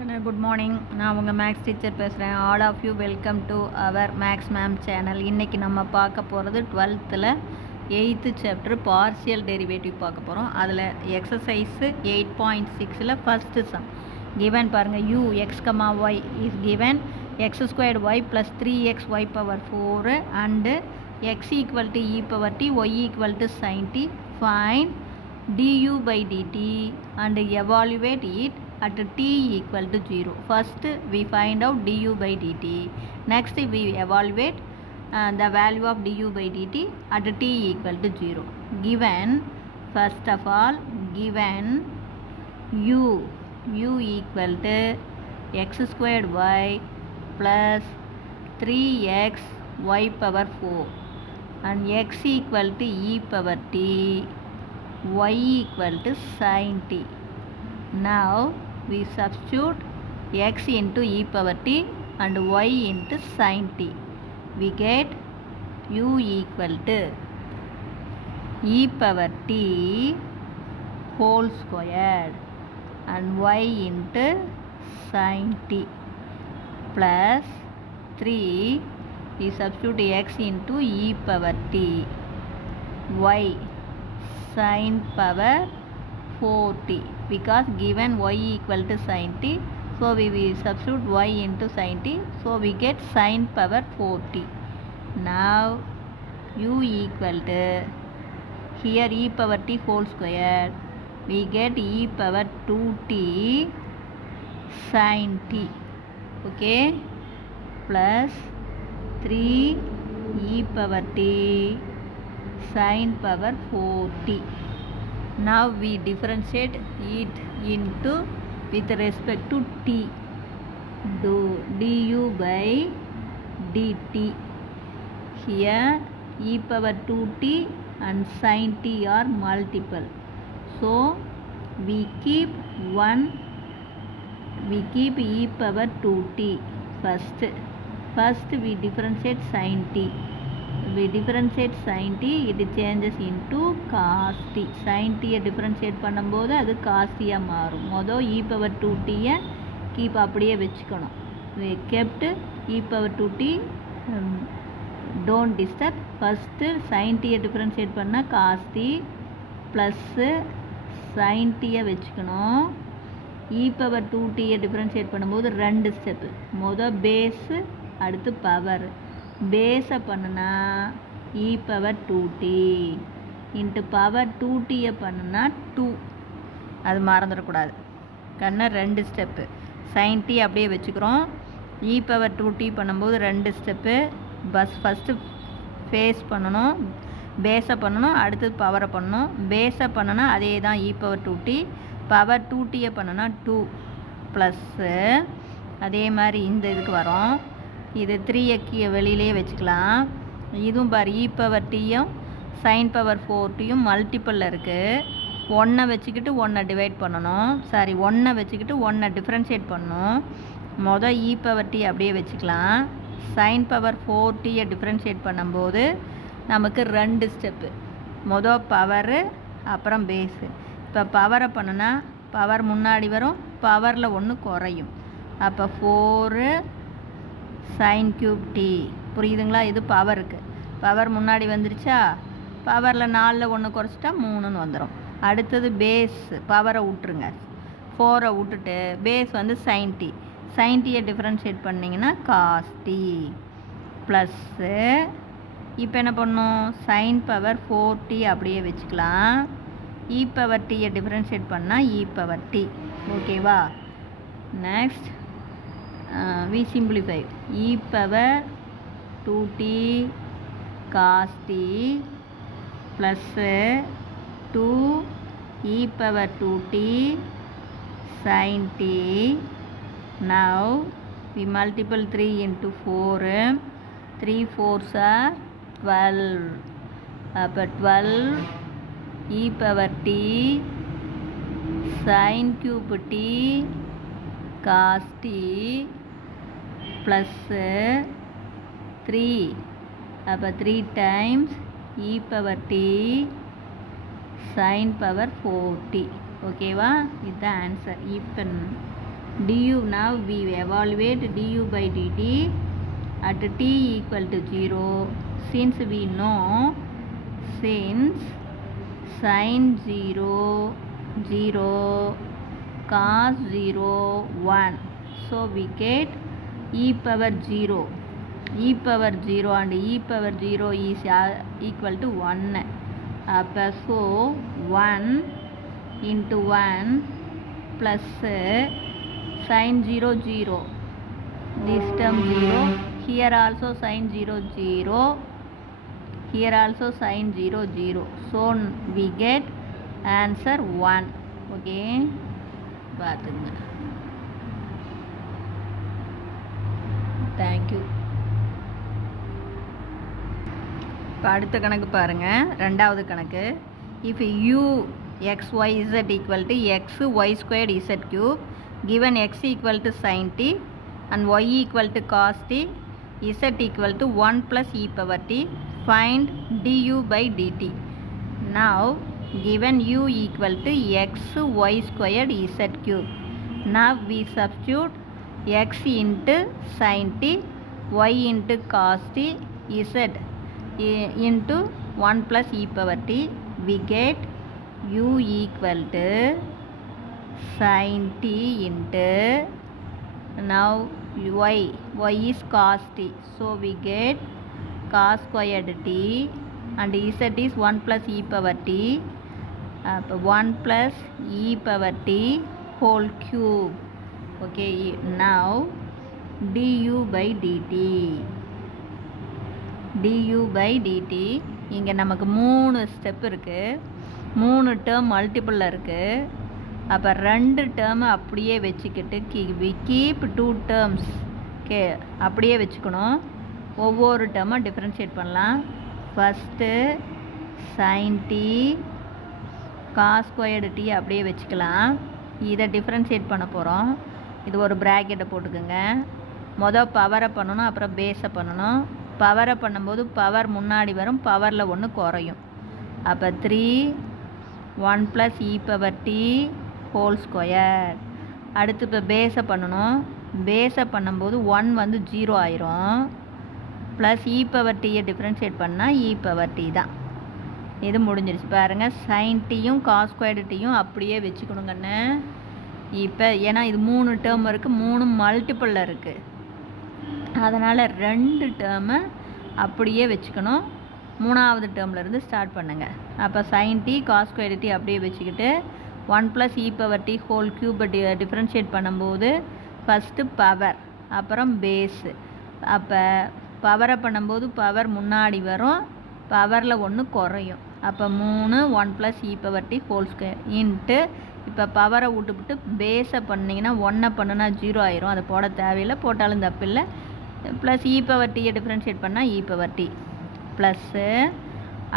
Good morning. நான் உங்கள் maths teacher பேசுகிறேன். All of you welcome to our maths ma'am channel. இன்றைக்கி நம்ம பார்க்க போகிறது 12th 8th chapter partial derivative பார்க்க போகிறோம். அதில் எக்ஸசைஸு 8.6 ஃபஸ்ட்டு சம் கிவன் பாருங்கள். u x, y is given x squared y plus 3xy power 4 and x equal to e power t, y equal to sin t. Find du by dt and evaluate it at t equal to 0. First we find out du by dt. Next we evaluate the value of du by dt at t equal to 0. Given, first of all, given u equal to x squared y plus 3x y power 4 and x equal to e power t, y equal to sin t. Now we substitute x into e power t and y into sin t. We get u equal to e power t whole squared and y into sin t plus 3. We substitute x into e power t, y sin power 4t, because given y equal to sin t, so we will substitute y into sin t, so we get sin power 4t. Now u equal to, here e power t whole square, we get e power 2t sin t, okay, plus 3 e power t sin power 4t. Now we differentiate it into with respect to t. Du by dt. Here e power 2t and sin t are multiple. So we keep e power 2t first. First we differentiate sin t. We differentiate sin t, it changes into cos t. sin t differentiate பண்ணும்போது அது cos t மாறும். மொதல் e power 2t keep அப்படியே வச்சுக்கணும். We kept e power 2t, don't disturb. First sin t differentiate பண்ணால் cos t plus sin t வச்சுக்கணும். e power 2t differentiate பண்ணும்போது ரெண்டு ஸ்டெப்பு. மொதல் பேஸு, அடுத்து பவர். பேஸை பண்ணுனா e power 2t into power 2tயை பண்ணுனா 2. அது மறந்துடக்கூடாது கண்ணா. ரெண்டு ஸ்டெப்பு. சைன் டி அப்படியே வச்சுக்கிறோம். e power 2t பண்ணும்போது ரெண்டு ஸ்டெப்பு. ஃபஸ்ட்டு ஃபேஸ் பண்ணணும், பேஸை பண்ணணும், அடுத்தது பவரை பண்ணணும். பேஸை பண்ணுனா அதே தான் e power 2t. பவர் 2tயை பண்ணுனா 2 ப்ளஸ்ஸு. அதே மாதிரி இந்த இதுக்கு வரோம். இது 3 வெளியிலே வச்சுக்கலாம். இதுவும் பாரு e power tயும் சைன் பவர் 4tயும் மல்டிப்பிளில் இருக்குது. 1 வச்சுக்கிட்டு 1 டிவைட் பண்ணணும். சாரி, 1 வச்சுக்கிட்டு 1 டிஃப்ரென்ஷியேட் பண்ணணும். மொதல் e power t அப்படியே வச்சுக்கலாம். சைன் பவர் 4tயை டிஃப்ரென்ஷியேட் பண்ணும்போது நமக்கு ரெண்டு ஸ்டெப்பு. மொதல் பவரு, அப்புறம் பேஸு. இப்போ பவரை பண்ணுனா பவர் முன்னாடி வரும், பவரில் ஒன்று குறையும். அப்போ 4 sin cube t. புரியுதுங்களா? இது பவருக்கு. பவர் முன்னாடி வந்துருச்சா, பவரில் 4ல் 1 குறைச்சிட்டா 3ன்னு வந்துடும். அடுத்தது பேஸ், பவரை விட்டுருங்க, 4 விட்டுட்டு பேஸ் வந்து sin t. sin tயை டிஃப்ரென்ஷியேட் பண்ணிங்கன்னா cos t ப்ளஸ்ஸு. இப்போ என்ன பண்ணணும், சைன் பவர் 4t அப்படியே வச்சுக்கலாம். e power tயை டிஃப்ரென்ஷியேட் பண்ணால் e power t. ஓகேவா? Next we simplify. e power 2t cos t plus 2 e power 2t sin t. Now we multiple 3 into 4. 3 4s are 12. அப்போ 12 e power t sin cube t cos t plus 3. அப்போ 3 times e power t sin power 4t. ஓகேவா? இதுதான் answer. இப்போ du. Now we evaluate du by dt at t equal to 0, since we know since sin 0 0 cos 0 1, so we get e power 0 and e power 0 is equal to 1. So 1 into 1 plus sin 0 0, this term 0, here also sin 0 0, here also sin 0 0, so we get answer 1. Okay, பாத்துங்க. Thank you. இப்போ அடுத்த கணக்கு பாருங்கள், ரெண்டாவது கணக்கு. If u x y z equal to x y squared z cube, given x equal to sin t and y equal to cos t, z equal to 1 plus e power t, find du by dt. Now given u equal to x y squared z cube, now we substitute x into sin t, y into cos t, z into 1 plus e power t, we get u equal to sin t into, now y is cos t, so we get cos squared t, and z is 1 plus e power t, 1 plus e power t whole cube. Okay, now du by dt, இங்கே நமக்கு 3 step இருக்குது, 3 term மல்டிபிளில் இருக்குது. அப்போ 2 டேர்மை அப்படியே வச்சுக்கிட்டு keep 2 terms அப்படியே வச்சுக்கணும். ஒவ்வொரு டேர்மாக டிஃப்ரென்ஷியேட் பண்ணலாம். First sin t cos squared t அப்படியே வச்சுக்கலாம். இதை டிஃப்ரென்ஷியேட் பண்ண போகிறோம். இது ஒரு ப்ராக்கெட்டை போட்டுக்கோங்க. மொதல் பவரை பண்ணணும், அப்புறம் பேஸை பண்ணணும். பவரை பண்ணும்போது பவர் முன்னாடி வரும், பவரில் 1 குறையும். அப்போ 3 1 plus e power t whole square. அடுத்து இப்போ பேஸை பண்ணணும். பேஸை பண்ணும்போது 1 வந்து 0 ஆயிரும். ப்ளஸ் இ பவர் டீயை டிஃப்ரென்ஷியேட் பண்ணால் இ பவர் டி தான். இது முடிஞ்சிருச்சு பாருங்கள். சைன் டீயும் காஸ் ஸ்கொயர்டு டீயும் அப்படியே வச்சுக்கணுங்கண்ணே. இப்போ ஏன்னா இது 3 டேர்ம் இருக்குது, 3 மல்டிப்பிளில் இருக்குது, அதனால் 2 டேர்மை அப்படியே வச்சுக்கணும். 3வது டேர்ம்லேருந்து ஸ்டார்ட் பண்ணுங்கள். அப்போ sine t cos square t அப்படியே வச்சுக்கிட்டு 1 plus e power t whole க்யூபை டிஃப்ரென்ஷியேட் பண்ணும்போது ஃபஸ்ட்டு பவர், அப்புறம் பேஸு. அப்போ பவரை பண்ணும்போது பவர் முன்னாடி வரும், பவரில் 1 குறையும். அப்போ 3 1 plus e power t whole square into, இப்போ பவரை விட்டுவிட்டு பேஸை பண்ணிங்கன்னா 1 பண்ணுனா 0 ஆயிரும். அதை போட தேவையில்லை, போட்டாலும் தப்பில்லை. ப்ளஸ் இ பவர் டீயை டிஃப்ரென்ஷியேட் பண்ணால் இ பவர் டி ப்ளஸ்ஸு.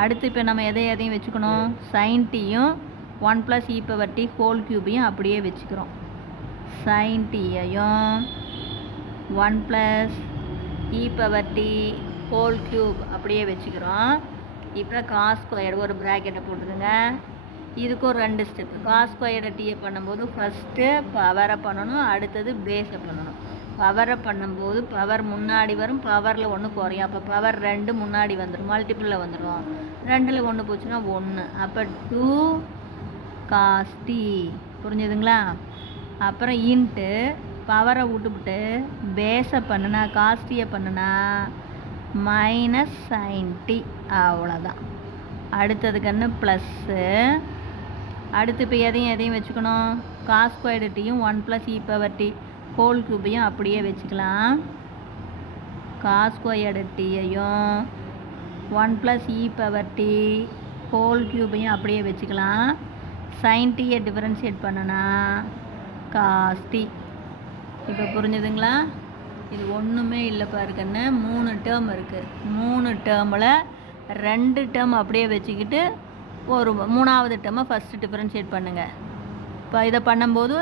அடுத்து இப்போ நம்ம எதையும் வச்சுக்கணும். சைன் டீயும் 1 plus e power t whole க்யூபையும் அப்படியே வச்சுக்கிறோம். Sign டீயையும் 1 plus e power t whole cube அப்படியே வச்சுக்கிறோம். இப்போ காஸ் ஸ்கொயர் ஒரு ப்ராக்கெட்டை போட்டுருங்க. இதுக்கும் 2 ஸ்டெப்பு. காஸ் ஸ்கொயரை டீயை பண்ணும்போது ஃபஸ்ட்டு பவரை பண்ணணும், அடுத்தது பேஸை பண்ணணும். பவரை பண்ணும்போது பவர் முன்னாடி வரும், பவரில் 1 குறையும். அப்போ பவர் 2 முன்னாடி வந்துடும், மல்டிப்பிளில் வந்துடும். 2ல் 1 போச்சுன்னா 1. அப்போ 2 காஸ் டி, புரிஞ்சுதுங்களா? அப்புறம் இன்ட்டு பவரை விட்டுவிட்டு பேஸை பண்ணுனா, காஸ்டியை பண்ணுனா மைனஸ் சைன் டி, அவ்வளோதான். அடுத்ததுக்கு ப்ளஸ்ஸு. அடுத்து இப்போ எதையும் வச்சுக்கணும். காஸ் ஸ்கொயர்டு டீயும் 1 plus e power t whole க்யூபையும் அப்படியே வச்சுக்கலாம். Cos squared டீயையும் 1 plus e power t whole க்யூபையும் அப்படியே வச்சுக்கலாம். சைன் டீயை டிஃப்ரென்ஷியேட் பண்ணனா காஸ் டி. இப்போ புரிஞ்சுதுங்களா? இது ஒன்றுமே இல்லை பாருங்கன்னு. 3 டேர்ம் இருக்குது. 3 டேர்மில் 2 டேர்ம் அப்படியே வச்சுக்கிட்டு ஒரு 3வது டேர்மை ஃபஸ்ட்டு டிஃப்ரென்ஷியேட் பண்ணுங்கள். இப்போ இதை பண்ணும்போது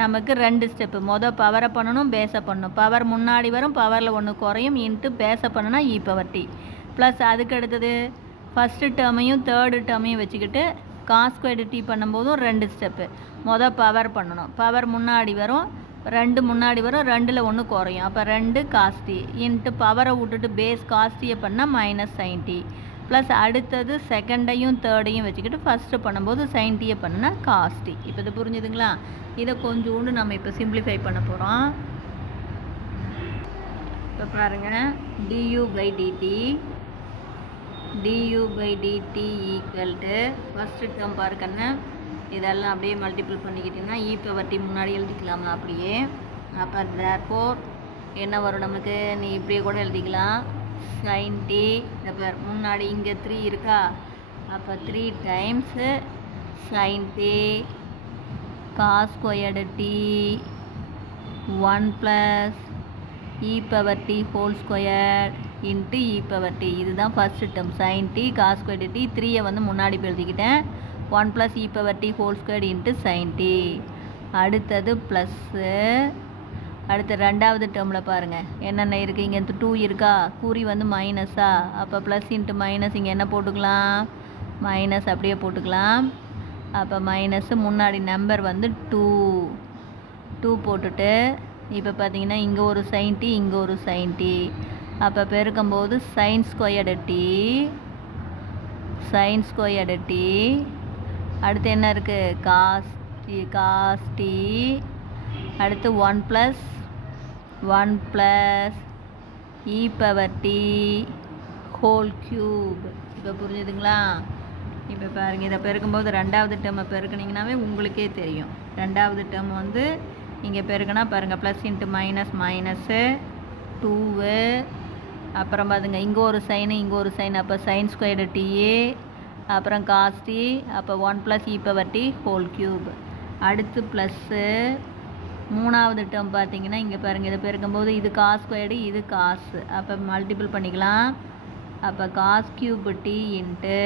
நமக்கு 2 ஸ்டெப்பு. மொதல் பவரை பண்ணணும், பேஸை பண்ணணும். பவர் முன்னாடி வரும், பவரில் 1 குறையும். இன்ட்டு பேஸை பண்ணுனா இ பவர் டி ப்ளஸ் அதுக்கு அடுத்தது ஃபஸ்ட்டு டேர்மையும் 3rd டேர்மையும் வச்சுக்கிட்டு காஸ் ஸ்கொயர்டு டி பண்ணும்போதும் 2 ஸ்டெப்பு. மொதல் பவர் பண்ணணும், பவர் முன்னாடி வரும், 2 முன்னாடி வரும், 2ல் 1 குறையும். அப்போ 2 cos t இன்ட்டு பவரை விட்டுட்டு பேஸ் cos t பண்ணால் மைனஸ் sin t ப்ளஸ் அடுத்தது செகண்டையும் தேர்டையும் வச்சுக்கிட்டு ஃபஸ்ட்டு பண்ணும்போது sin t பண்ணால் cos t. இப்போ இது புரிஞ்சுதுங்களா? இதை கொஞ்சோண்டு நம்ம இப்போ சிம்பிளிஃபை பண்ண போகிறோம். இப்போ பாருங்கள், du/dt equal to first term பாருக்கண்ணே, இதெல்லாம் அப்படியே மல்டிபிள் பண்ணிக்கிட்டிங்கன்னா e⁻t முன்னாடி எழுதிக்கலாமா அப்படியே. அப்போ தேர்ஃபோர் என்ன வரும் நமக்கு, நீ இப்படியே கூட எழுதிக்கலாம், sin t இந்த பேர் முன்னாடி இங்கே 3 இருக்கா, அப்போ 3 times sin t cos squared t 1 + e⁻t whole squared into e⁻t. இதுதான் first term sin t cos squared t. 3ஐ வந்து முன்னாடி எழுதிக்கிட்டேன், 1 + e⁻t whole squared into sin t. அடுத்தது ப்ளஸ்ஸு, அடுத்து ரெண்டாவது டேர்மில் பாருங்கள் என்னென்ன இருக்குது, இங்கே 2 இருக்கா, குறி வந்து மைனஸா, அப்போ ப்ளஸ் இன்ட்டு மைனஸ் இங்கே என்ன போட்டுக்கலாம், மைனஸ் அப்படியே போட்டுக்கலாம். அப்போ மைனஸு முன்னாடி நம்பர் வந்து 2 போட்டுட்டு இப்போ பார்த்தீங்கன்னா இங்கே ஒரு sin t இங்கே ஒரு sin t. அப்போ பெருக்கும்போது sin squared t அடுத்து என்ன இருக்குது, cos t அடுத்து 1 + e⁻t ஹோல் க்யூப். இப்போ புரிஞ்சுதுங்களா? இப்போ பாருங்கள், இதை பெருக்கும்போது ரெண்டாவது டேர்மை பெருக்குனிங்கனாவே உங்களுக்கே தெரியும். ரெண்டாவது டேர்ம் வந்து இங்கே பெருக்குனா பாருங்கள், ப்ளஸ் இன்ட்டு மைனஸ் மைனஸு 2, அப்புறம் பாருங்க இங்கே ஒரு சைனு இங்கே ஒரு சைன், அப்போ sin squared t, அப்புறம் cos t, அப்போ 1 + e⁻t ஹோல் க்யூப். அடுத்து ப்ளஸ்ஸு மூணாவது டேர்ம் பார்த்தீங்கன்னா இங்கே பாருங்கள், இதை பெருக்கும்போது இது cos squared இது cos, அப்போ மல்டிபிள் பண்ணிக்கலாம். அப்போ cos cube t into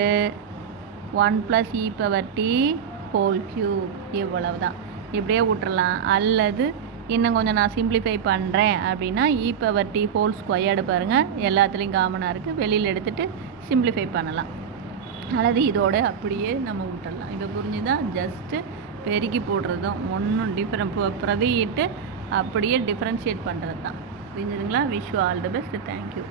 1 + e⁻t whole cube. இவ்வளவு தான், இப்படியே விட்டுறலாம். அல்லது இன்னும் கொஞ்சம் நான் சிம்பிளிஃபை பண்ணுறேன் அப்படின்னா e⁻t ஹோல் ஸ்கொயர்டு பாருங்கள் எல்லாத்துலேயும் காமனாக இருக்குது, வெளியில் எடுத்துகிட்டு சிம்பிளிஃபை பண்ணலாம். அல்லது இதோட அப்படியே நம்ம விட்டுடலாம். இப்போ புரிஞ்சுதான், ஜஸ்ட்டு பெருக்கி போடுறதும் ஒன்றும் பிரதியிட்டு அப்படியே டிஃப்ரென்ஷியேட் பண்ணுறது தான். புரிஞ்சுதுங்களா? Wish you all the best. Thank you.